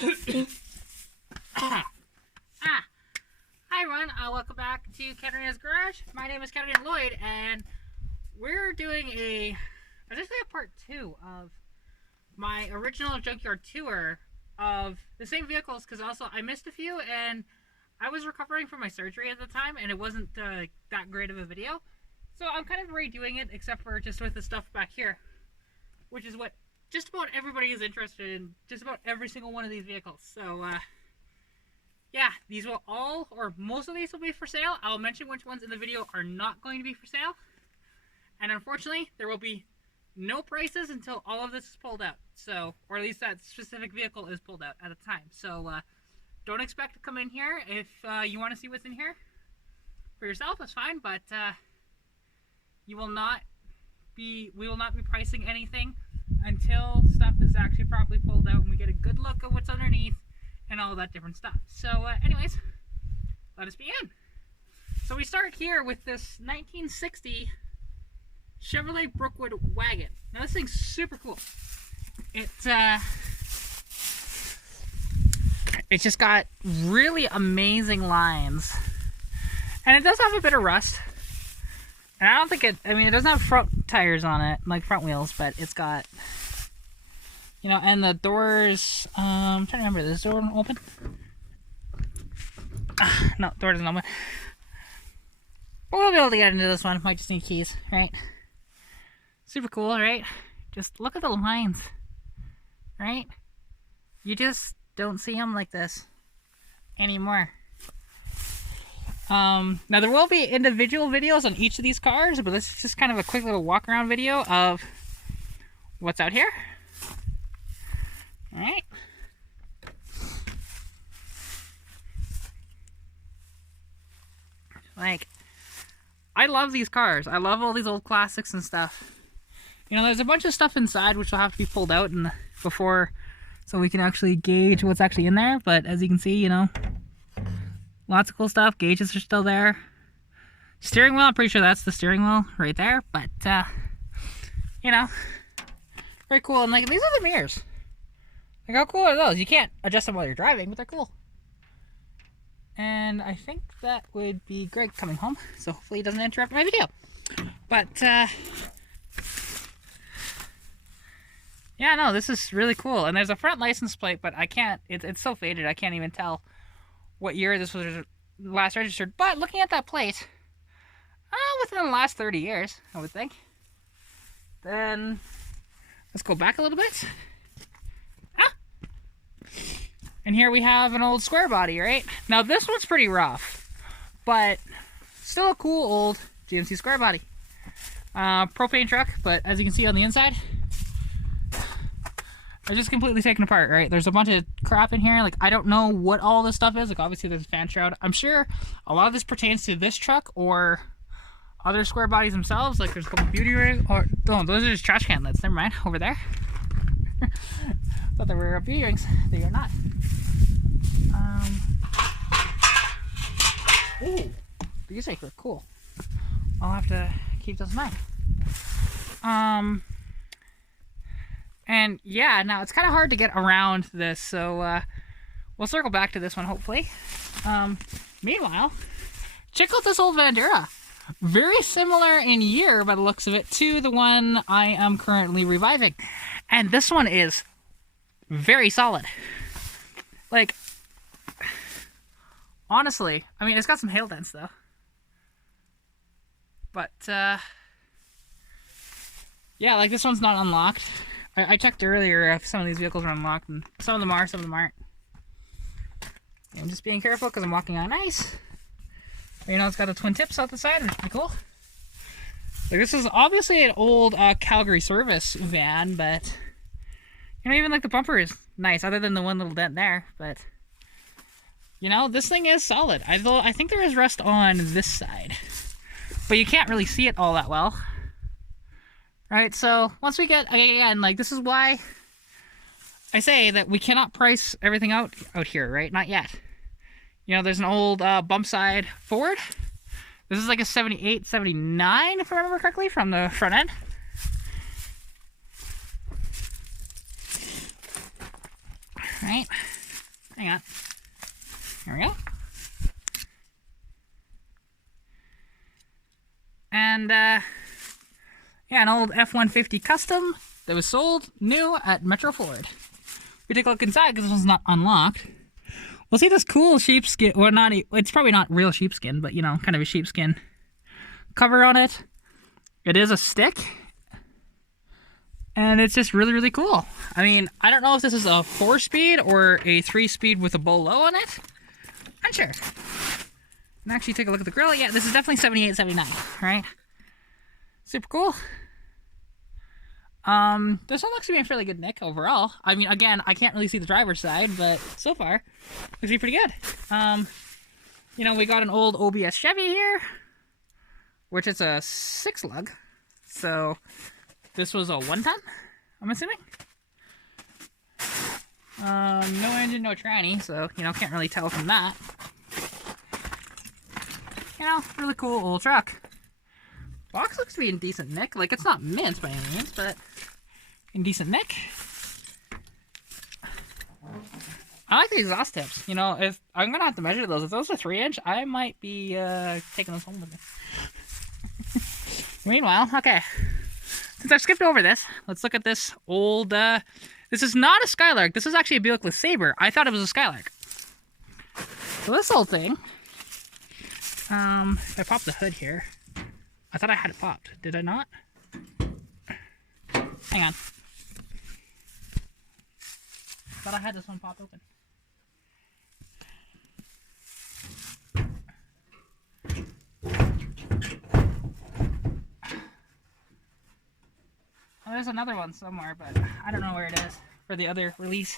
Hi everyone, welcome back to Katarina's Garage. My name is Katarina Lloyd, and we're doing a part 2 of my original Junkyard tour of the same vehicles, because also I missed a few, and I was recovering from my surgery at the time, and it wasn't that great of a video. So I'm kind of redoing it, except for just with the stuff back here, which is what just about everybody is interested in, just about every single one of these vehicles. So, yeah, these will all, or most of these will be for sale. I'll mention which ones in the video are not going to be for sale. And unfortunately, there will be no prices until all of this is pulled out. So, or at least that specific vehicle is pulled out at a time. So, don't expect to come in here. If you want to see what's in here for yourself, that's fine. But we will not be pricing anything until stuff is actually properly pulled out and we get a good look at what's underneath and all that different stuff. So anyways, let us begin. So we start here with this 1960 Chevrolet Brookwood wagon. Now this thing's super cool. It's just got really amazing lines, and it does have a bit of rust. And I don't think it doesn't have front tires on it, like front wheels, but it's got, you know, and the doors, I'm trying to remember, is this door open? No, door doesn't open. But we'll be able to get into this one. Might just need keys, right? Super cool, right? Just look at the lines, right? You just don't see them like this anymore. Now there will be individual videos on each of these cars, but this is just kind of a quick little walk around video of what's out here. Alright. Like, I love these cars. I love all these old classics and stuff. You know, there's a bunch of stuff inside which will have to be pulled out before, so we can actually gauge what's actually in there. But as you can see, you know, lots of cool stuff. Gauges are still there. Steering wheel, I'm pretty sure that's the steering wheel right there. But, you know, very cool. And, like, these are the mirrors. Like, how cool are those? You can't adjust them while you're driving, but they're cool. And I think that would be Greg coming home, so hopefully he doesn't interrupt my video. But, yeah, no, this is really cool. And there's a front license plate, but I can't, it's so faded, I can't even tell what year this was last registered. But looking at that plate, within the last 30 years, I would think. Then let's go back a little bit. And here we have an old square body, right? Now this one's pretty rough, but still a cool old GMC square body. Propane truck, but as you can see on the inside, they're just completely taken apart, right? There's a bunch of crap in here. Like, I don't know what all this stuff is. Like, obviously there's a fan shroud. I'm sure a lot of this pertains to this truck or other square bodies themselves. Like, there's a couple beauty rings, or no, those are just trash can lids. Never mind, over there. Thought they were beauty rings. They are not. Ooh, these are cool. I'll have to keep those in mind. And yeah, now it's kind of hard to get around this, so we'll circle back to this one hopefully. Meanwhile, check out this old Bandera. Very similar in year by the looks of it to the one I am currently reviving. And this one is very solid. Like, honestly, I mean, it's got some hail dents though. But yeah, like this one's not unlocked. I checked earlier if some of these vehicles are unlocked, and some of them are, some of them aren't. I'm just being careful because I'm walking on ice. You know, it's got the twin tips out the side, which is pretty cool. Like, this is obviously an old Calgary service van, but you know, even like the bumper is nice, other than the one little dent there. But you know, this thing is solid. I think there is rust on this side, but you can't really see it all that well. Right, so once we get, again, like, this is why I say that we cannot price everything out here, right? Not yet. You know, there's an old bump side Ford. This is like a 78, 79, if I remember correctly, from the front end. Right? Hang on. Here we go. And, yeah, an old F-150 Custom that was sold new at Metro Ford. We take a look inside because this one's not unlocked. We'll see this cool sheepskin, well, not, it's probably not real sheepskin, but, you know, kind of a sheepskin cover on it. It is a stick. And it's just really, really cool. I mean, I don't know if this is a 4-speed or a 3-speed with a low on it. I'm sure. And actually take a look at the grill. Yeah, this is definitely 78, 79, right? Super cool. This one looks to be a fairly good nick overall. I mean, again, I can't really see the driver's side, but so far, looks to be pretty good. You know, we got an old OBS Chevy here, which is a 6-lug. So this was a 1-ton, I'm assuming. No engine, no tranny, so, you know, can't really tell from that. You know, really cool old truck. Box looks to be in decent nick. Like, it's not mint by any means, but in decent nick. I like the exhaust tips. You know, if I'm gonna have to measure those. If those are 3-inch, I might be taking those home with me. Meanwhile, okay. Since I've skipped over this, let's look at this old, this is not a Skylark. This is actually a Buick LeSabre. I thought it was a Skylark. So this old thing, if I pop the hood here, I thought I had it popped. Did I not? Hang on. Thought I had this one popped open. Well, there's another one somewhere, but I don't know where it is for the other release.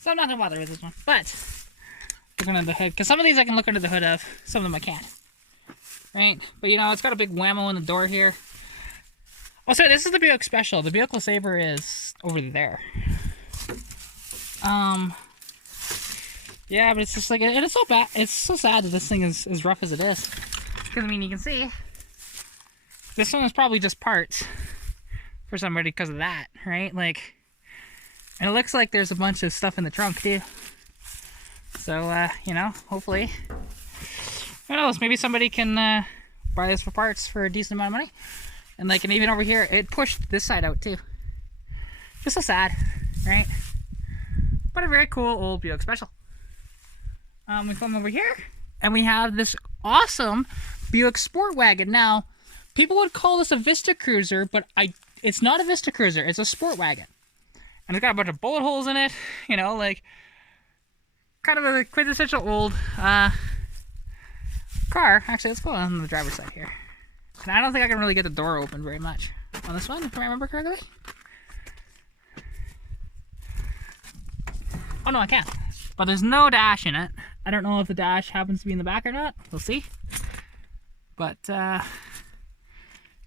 So I'm not going to bother with this one. But, looking under the hood, because some of these I can look under the hood of, some of them I can't. Right? But you know, it's got a big whammo in the door here. Oh, sorry, this is the Buick Special. The Buick LeSabre is over there. Yeah, but it's just like, it is so bad. It's so sad that this thing is as rough as it is. Because, I mean, you can see, this one is probably just parts for somebody because of that, right? Like, and it looks like there's a bunch of stuff in the trunk, too. So, you know, hopefully, who knows, maybe somebody can buy this for parts for a decent amount of money. And like, and even over here, it pushed this side out too. Just so sad, right? But a very cool old Buick Special. We come over here, and we have this awesome Buick Sport Wagon. Now, people would call this a Vista Cruiser, but it's not a Vista Cruiser, it's a Sport Wagon. And it's got a bunch of bullet holes in it, you know, like, kind of a quintessential old car. Actually, let's go on the driver's side here. And I don't think I can really get the door open very much on this one, if I remember correctly. Oh no, I can't. But there's no dash in it. I don't know if the dash happens to be in the back or not. We'll see. But,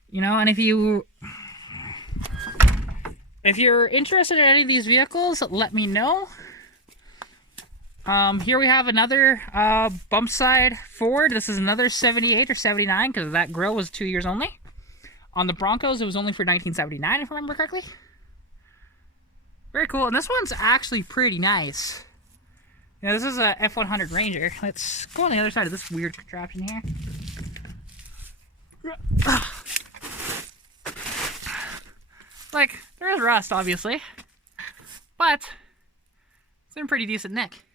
you know, and if you're interested in any of these vehicles, let me know. Here we have another bump side Ford. This is another 78 or 79 because that grill was 2 years only. On the Broncos, it was only for 1979 if I remember correctly. Very cool. And this one's actually pretty nice. You know, this is a F100 Ranger. Let's go on the other side of this weird contraption here. Like, there is rust, obviously. But it's in pretty decent nick.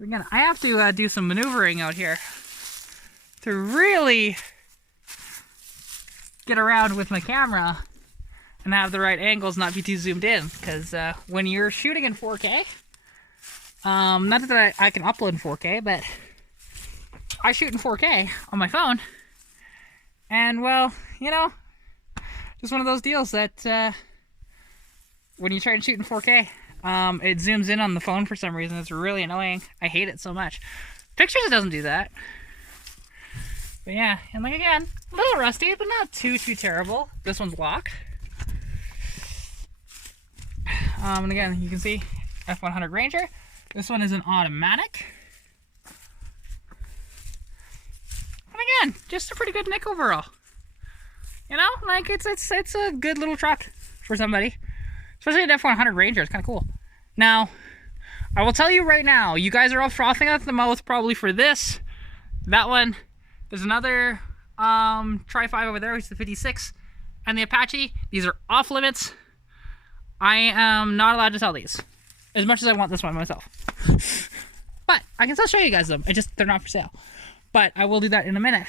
Again, I have to do some maneuvering out here to really get around with my camera and have the right angles, not be too zoomed in. Because when you're shooting in 4K, not that I can upload in 4K, but I shoot in 4K on my phone. And, well, you know, just one of those deals that when you try and shoot in 4K, it zooms in on the phone for some reason. It's really annoying. I hate it so much. Pictures, it doesn't do that. But yeah, and like again, a little rusty, but not too terrible. This one's locked. And again, you can see F100 Ranger. This one is an automatic. And again, just a pretty good nick overall. You know, like it's a good little truck for somebody. Especially an F100 Ranger, it's kind of cool. Now, I will tell you right now, you guys are all frothing at the mouth probably for this, that one. There's another Tri-5 over there, which is the 56, and the Apache. These are off limits. I am not allowed to sell these, as much as I want this one myself. But I can still show you guys them. They're not for sale. But I will do that in a minute.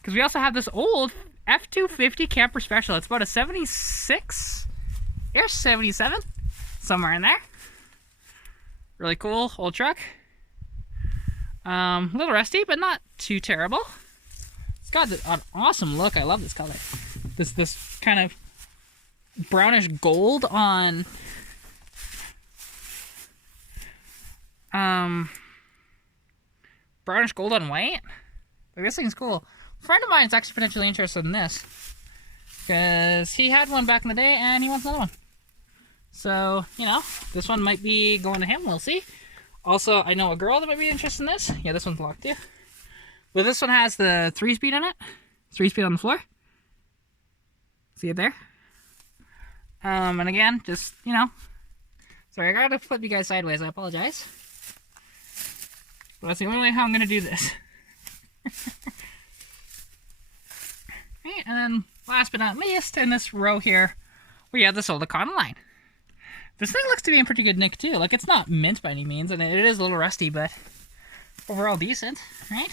Because we also have this old F-250 camper special. It's about a 76-ish, 77, somewhere in there. Really cool old truck. A little rusty, but not too terrible. It's got an awesome look. I love this color. This kind of brownish gold on brownish gold on white. Like, this thing's cool. A friend of mine is actually potentially interested in this because he had one back in the day and he wants another one. So, you know, this one might be going to him. We'll see. Also, I know a girl that might be interested in this. Yeah, this one's locked too. But this one has the 3-speed in it. 3-speed on the floor. See it there? And again, just, you know. Sorry, I gotta flip you guys sideways. I apologize. But that's the only way how I'm gonna do this. Right, and then last but not least, in this row here, we have this old Econoline. This thing looks to be in pretty good nick too. Like, it's not mint by any means, and it is a little rusty, but overall decent, right?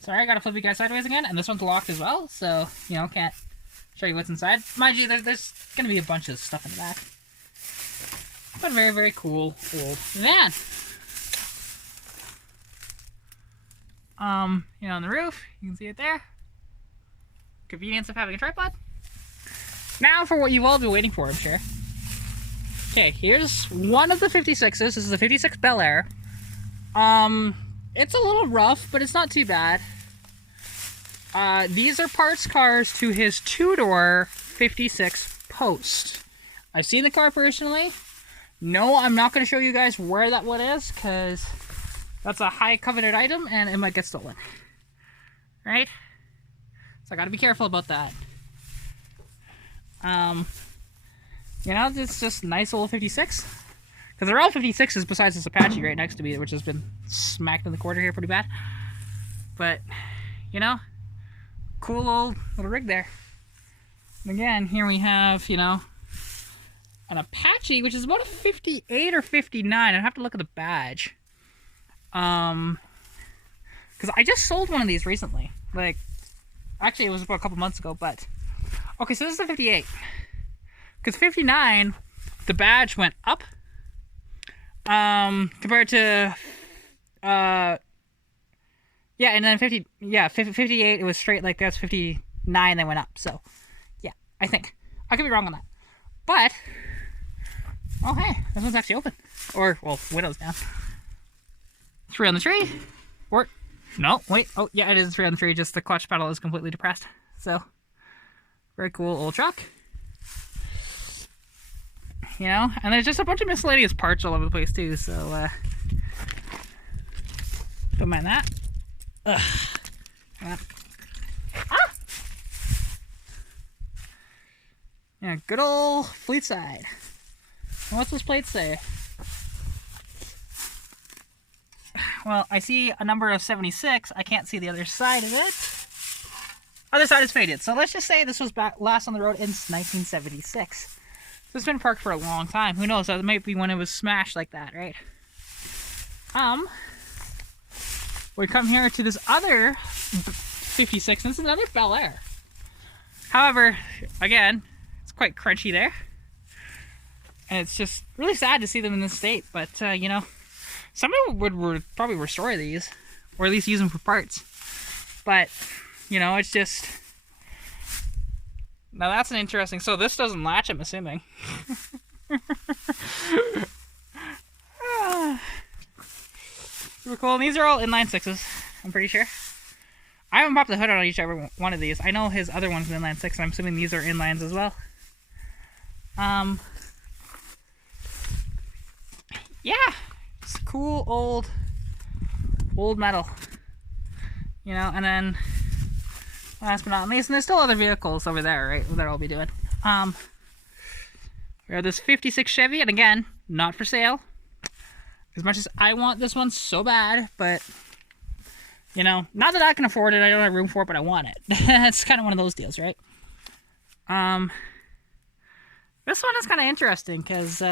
Sorry, I gotta flip you guys sideways again, and this one's locked as well, so, you know, can't show you what's inside. Mind you, there's gonna be a bunch of stuff in the back. But very, very cool old van. You know, on the roof, you can see it there. Convenience of having a tripod. Now for what you've all been waiting for, I'm sure. Okay, here's one of the 56s. This is the 56 Bel Air. It's a little rough, but it's not too bad. These are parts cars to his two-door 56 Post. I've seen the car personally. No, I'm not going to show you guys where that one is, because that's a high coveted item, and it might get stolen. Right? So I got to be careful about that. You know, it's just nice old 56. Because they're all 56s besides this Apache right next to me, which has been smacked in the quarter here pretty bad. But, you know, cool old little rig there. And again, here we have, you know, an Apache, which is about a 58 or 59. I'd have to look at the badge. Because I just sold one of these recently. Like, actually, it was about a couple months ago, but... Okay, so this is a 58. Because 59, the badge went up. Compared to... yeah, and then 58, it was straight like that's 59, they went up. So, yeah, I think. I could be wrong on that. But... Oh, hey, this one's actually open. Or, well, window's down. 3 on the tree. Or, no, wait. Oh, yeah, it is 3 on the tree. Just the clutch pedal is completely depressed. So, very cool old truck. You know, and there's just a bunch of miscellaneous parts all over the place, too. So, don't mind that. Ugh. Ah! Yeah, good old fleet side. What's this plate say? Well, I see a number of 76. I can't see the other side of it. Other side is faded. So let's just say this was back last on the road in 1976. So it's been parked for a long time. Who knows? That might be when it was smashed like that, right? We come here to this other 56. This is another Bel Air. However, again, it's quite crunchy there. And it's just really sad to see them in this state. But, you know, somebody would probably restore these. Or at least use them for parts. But, you know, it's just... Now that's an interesting... So this doesn't latch, I'm assuming. Super cool. And these are all inline 6s, I'm pretty sure. I haven't popped the hood on each every one of these. I know his other one's an inline 6, and I'm assuming these are inlines as well. Yeah, it's cool old metal, you know. And then last but not least, and there's still other vehicles over there, right, that I'll be doing. We have this 56 Chevy, and again, not for sale. As much as I want this one so bad, but, you know, not that I can afford it, I don't have room for it, but I want it. It's kind of one of those deals, right? This one is kind of interesting, because,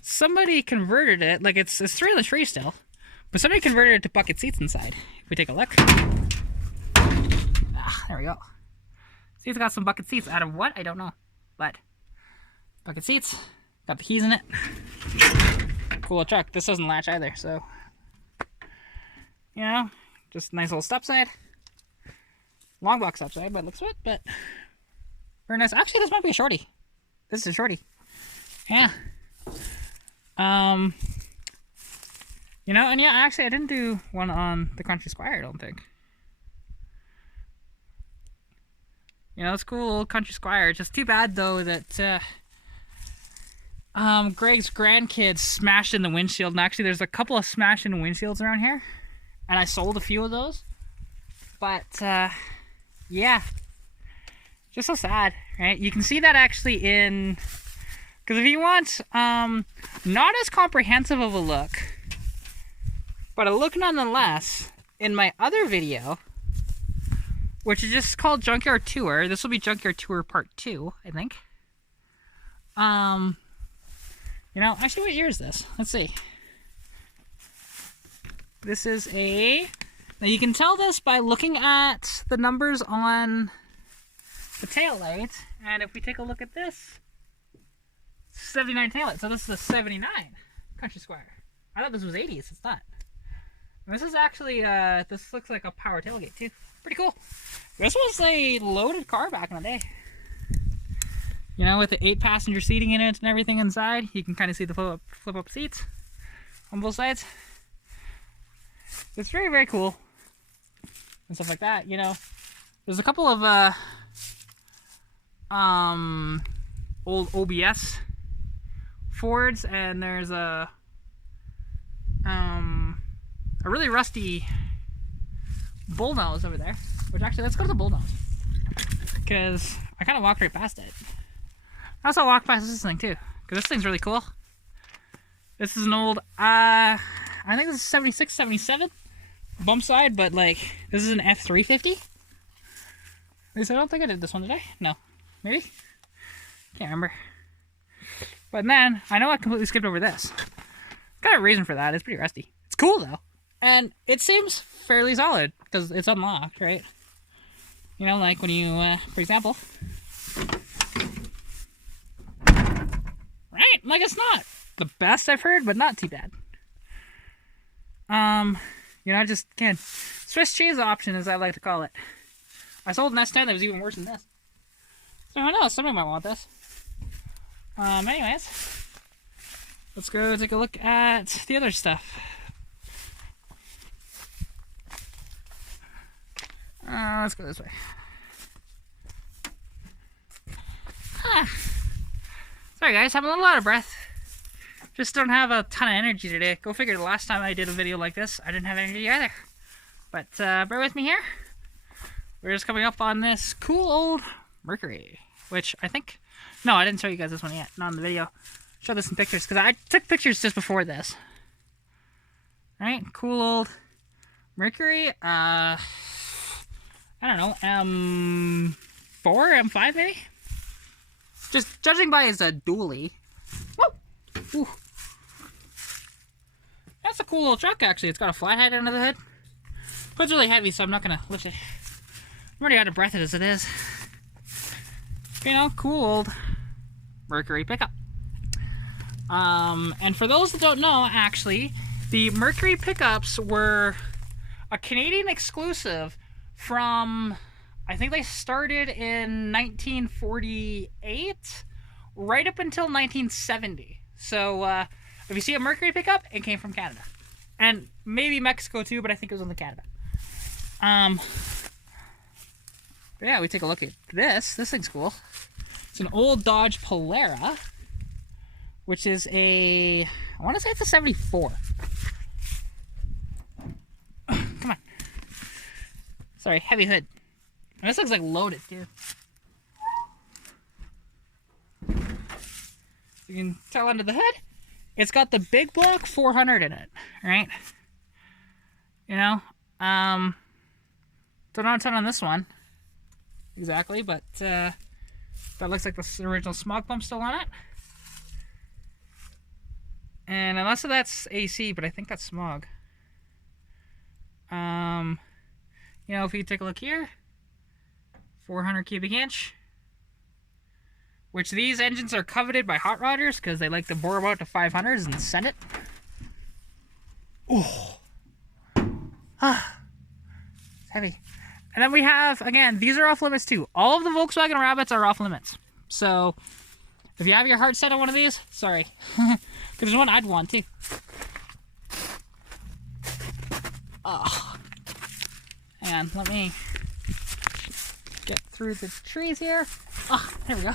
somebody converted it, like it's 3 on the tree still, but somebody converted it to bucket seats inside. If we take a look. Ah, there we go. See, it's got some bucket seats out of what? I don't know. But, bucket seats. Got the keys in it. Cool little truck. This doesn't latch either, so. You know, just nice little step side. Long box step side, but looks good, but. Very nice. Actually, this might be a shorty. This is a shorty. Yeah. You know, and yeah, actually I didn't do one on the Country Squire, I don't think. You know, it's a cool old Country Squire. Just too bad though that Greg's grandkids smashed in the windshield, and actually there's a couple of smashed in windshields around here. And I sold a few of those. But yeah. Just so sad, right? You can see that actually in, because if you want not as comprehensive of a look, but a look nonetheless, in my other video, which is just called Junkyard Tour. This will be Junkyard Tour Part 2, I think. You know, actually, what year is this? Let's see. This is a, now you can tell this by looking at the numbers on the tail light, and if we take a look at this, 79 tail light. So this is a 79 Country Squire. I thought this was 80s. It's not. And this is actually this looks like a power tailgate too. Pretty cool. This was a loaded car back in the day. You know, with the 8-passenger seating in it and everything inside. You can kind of see the flip up seats on both sides. It's very, very cool and stuff like that. You know, there's a couple of old OBS Fords, and there's a really rusty bullnose over there. Which actually, let's go to the bullnose, because I kind of walked right past it. I also walked past this thing too, because this thing's really cool. This is an old, I think this is 76, 77 bump side, but like this is an F350. At least I don't think I did this one, did I? No, maybe. Can't remember. But then I know I completely skipped over this. Got a reason for that. It's pretty rusty. It's cool though, and it seems fairly solid because it's unlocked, right? You know, like when you, for example, right? Like it's not the best I've heard, but not too bad. You know, just again, Swiss cheese option, as I like to call it. I sold an S10 that was even worse than this. So who knows? Somebody might want this. Anyways, let's go take a look at the other stuff. Let's go this way. Sorry guys, I'm a little out of breath. Just don't have a ton of energy today. Go figure, the last time I did a video like this, I didn't have energy either. But bear with me here. We're just coming up on this cool old Mercury, which I think, no, I didn't show you guys this one yet, not in the video. Show this in pictures, because I took pictures just before this. Right, cool old Mercury, I don't know, M4, M5 maybe? Just judging by his dually. Woo! Ooh. That's a cool little truck, actually. It's got a flat head under the hood. But it's really heavy, so I'm not going to lift it. I'm already out of breath as it is. You know, cool old Mercury pickup. And for those that don't know, actually, the Mercury pickups were a Canadian exclusive from, I think they started in 1948, right up until 1970. So, if you see a Mercury pickup, it came from Canada. And maybe Mexico too, but I think it was only Canada. But yeah, we take a look at this. This thing's cool. It's an old Dodge Polara, which is a, I want to say it's a 74. Come on. Sorry, heavy hood. And this looks like loaded too. You can tell under the hood, it's got the big block 400 in it, right? You know, don't know a ton on this one exactly, but that looks like the original smog pump still on it. And unless that's AC, but I think that's smog. You know, if you take a look here, 400 cubic inch, which these engines are coveted by hot rodders because they like to bore them out to 500s and send it. Oh, it's heavy. And then we have, again, these are off limits too. All of the Volkswagen Rabbits are off limits. So if you have your heart set on one of these, sorry. Because there's one I'd want too. Oh. Hang on, let me get through the trees here. Oh, there we go.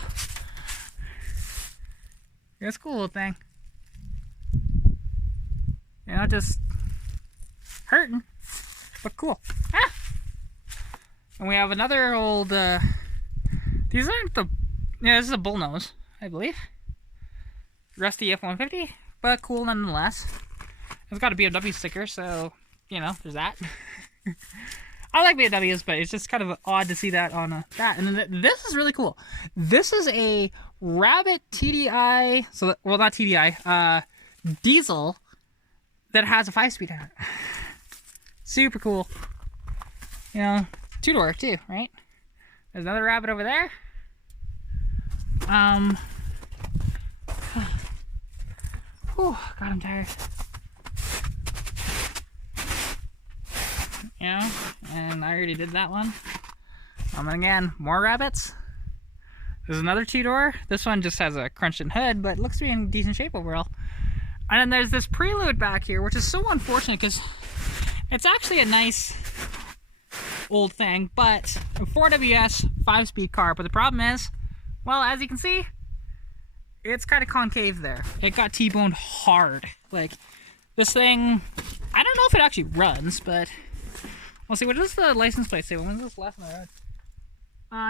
It's a cool little thing. You know, just hurting, but cool. Ah! And we have another old, these aren't the, yeah, this is a bullnose, I believe. Rusty F-150, but cool nonetheless. It's got a BMW sticker, so, you know, there's that. I like BMWs, but it's just kind of odd to see that on that. And then this is really cool. This is a Rabbit TDI, so well, not TDI, diesel that has a 5-speed on it. Super cool. You know, 2-door too, right? There's another Rabbit over there. Whew, God, I'm tired. You know, and I already did that one. And again, more Rabbits. There's another 2-door. This one just has a crunched-in hood, but looks to be in decent shape overall. And then there's this Prelude back here, which is so unfortunate because it's actually a nice old thing, but a 4WS 5-speed car. But the problem is, well, as you can see, it's kind of concave there. It got T-boned hard. Like, this thing, I don't know if it actually runs, but we'll see. What does the license plate say? When was this last on the road?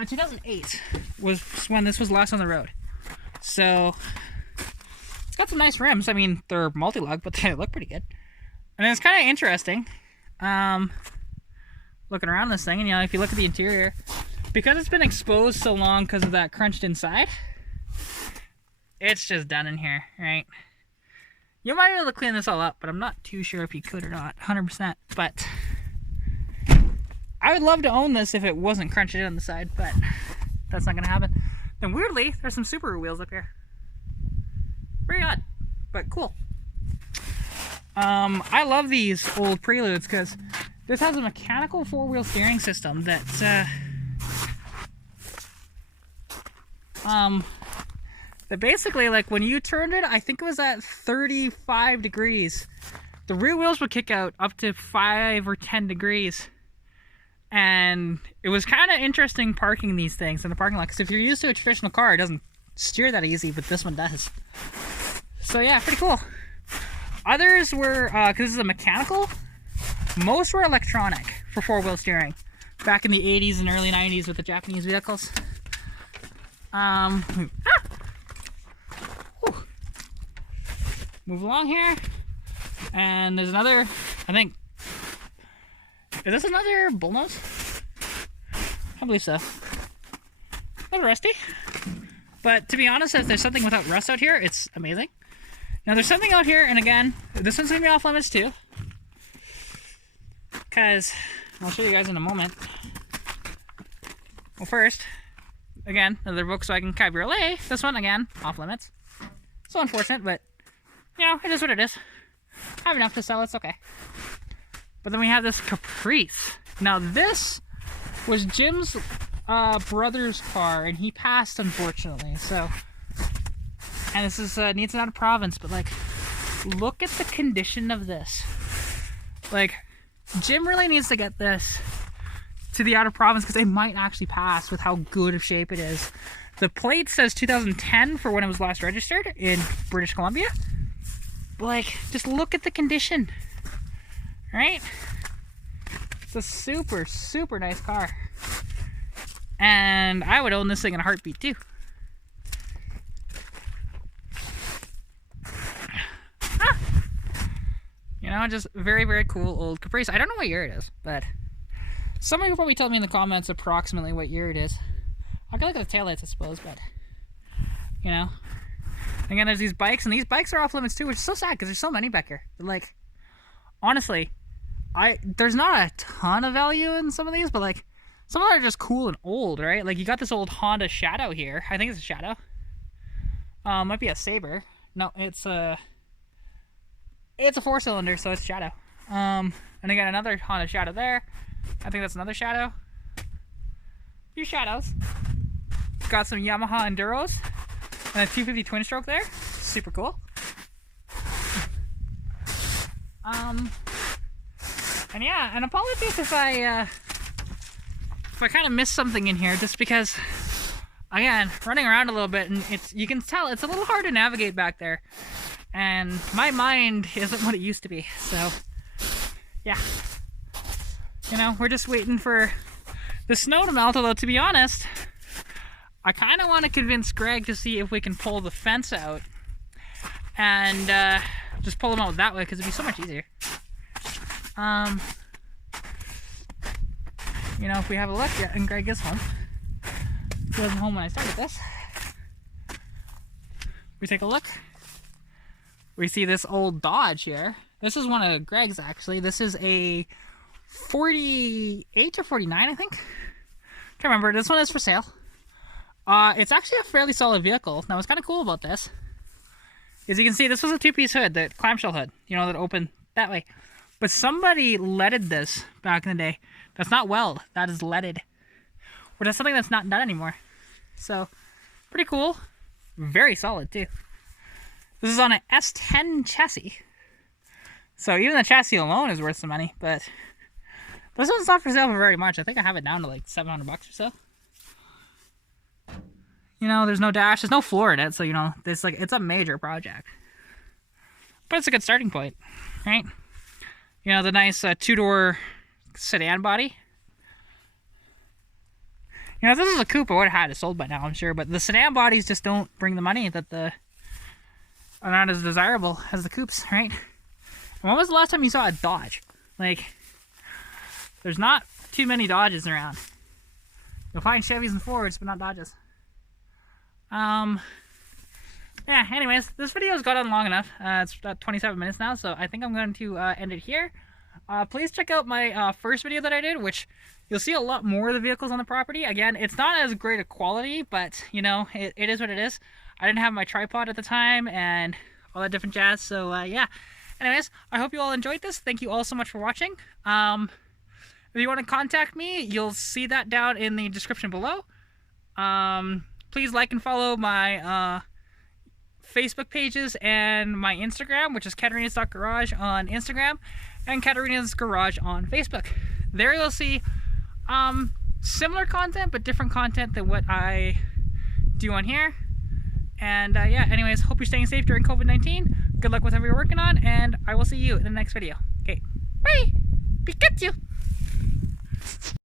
2008 was when this was last on the road. So it's got some nice rims. I mean, they're multi-lug, but they look pretty good. And it's kind of interesting looking around this thing. And, you know, if you look at the interior, because it's been exposed so long because of that crunched inside, it's just done in here, right? You might be able to clean this all up, but I'm not too sure if you could or not, 100%. But I would love to own this if it wasn't crunched in on the side, but that's not going to happen. Then weirdly, there's some Subaru wheels up here. Very odd, but cool. I love these old Preludes because this has a mechanical 4-wheel steering system that that basically, like, when you turned it, I think it was at 35 degrees, the rear wheels would kick out up to 5 or 10 degrees. And it was kind of interesting parking these things in the parking lot, because if you're used to a traditional car, it doesn't steer that easy, but this one does. So yeah, pretty cool. Others were, because this is a mechanical, most were electronic for 4-wheel steering back in the 80s and early 90s with the Japanese vehicles. Move along here, and there's another, I think, is this another bullnose? I believe so. A little rusty. But to be honest, if there's something without rust out here, it's amazing. Now there's something out here, and again, this one's going to be off limits too. Because, I'll show you guys in a moment. Well, first, again, another Volkswagen Cabriolet. This one, again, off limits. So unfortunate, but, you know, it is what it is. I have enough to sell, it's okay. But then we have this Caprice. Now this was Jim's brother's car, and he passed, unfortunately. So, and this is needs an out of province, but like, look at the condition of this. Like, Jim really needs to get this to the out of province because they might actually pass with how good of shape it is. The plate says 2010 for when it was last registered in British Columbia. But like, just look at the condition. Right? It's a super, super nice car. And I would own this thing in a heartbeat too. know, just very, very cool old Caprice. I don't know what year it is, but somebody will probably tell me in the comments approximately what year it is. I can look at the taillights, I suppose, but, you know. Again, there's these bikes, and these bikes are off limits too, which is so sad because there's so many back here. Like, honestly, there's not a ton of value in some of these, but like, some of them are just cool and old, right? Like, you got this old Honda Shadow here. I think it's a Shadow. Might be a Sabre. No, it's a 4-cylinder, so it's Shadow. And again, another Honda Shadow there. I think that's another Shadow. A few Shadows. Got some Yamaha Enduros and a 250 twin stroke there. Super cool. And yeah, and apologies if I kind of missed something in here, just because, again, running around a little bit, and you can tell it's a little hard to navigate back there, and my mind isn't what it used to be. So yeah, you know, we're just waiting for the snow to melt. Although, to be honest, I kind of want to convince Greg to see if we can pull the fence out and just pull them out that way, because it'd be so much easier. You know, if we have a look, yeah, and Greg is home. He wasn't home when I started this. We take a look. We see this old Dodge here. This is one of Greg's, actually. This is a 48 or 49, I think. Can't remember. This one is for sale. It's actually a fairly solid vehicle. Now, what's kind of cool about this is you can see this was a two-piece hood, the clamshell hood, you know, that opened that way. But somebody leaded this back in the day. That's not weld, that is leaded. Or that's something that's not done anymore. So, pretty cool. Very solid, too. This is on an S10 chassis. So even the chassis alone is worth some money, but this one's not for sale for very much. I think I have it down to like $700 or so. You know, there's no dash, there's no floor in it, so you know, it's a major project. But it's a good starting point, right? You know, the nice two-door sedan body. You know, if this is a coupe, I would have had it sold by now, I'm sure. But the sedan bodies just don't bring the money that are not as desirable as the coupes, right? And when was the last time you saw a Dodge? Like, there's not too many Dodges around. You'll find Chevys and Fords, but not Dodges. Yeah, anyways, this video's got on long enough. It's about 27 minutes now, so I think I'm going to end it here. Please check out my first video that I did, which you'll see a lot more of the vehicles on the property. Again, it's not as great a quality, but, you know, it is what it is. I didn't have my tripod at the time and all that different jazz, so yeah. Anyways, I hope you all enjoyed this. Thank you all so much for watching. If you want to contact me, you'll see that down in the description below. Please like and follow my Facebook pages and my Instagram, which is Katarina's.garage on Instagram and Katarina's Garage on Facebook. There you'll see similar content, but different content than what I do on here. And yeah, anyways, hope you're staying safe during COVID-19. Good luck with whatever you're working on, and I will see you in the next video. Okay, bye! Pikachu!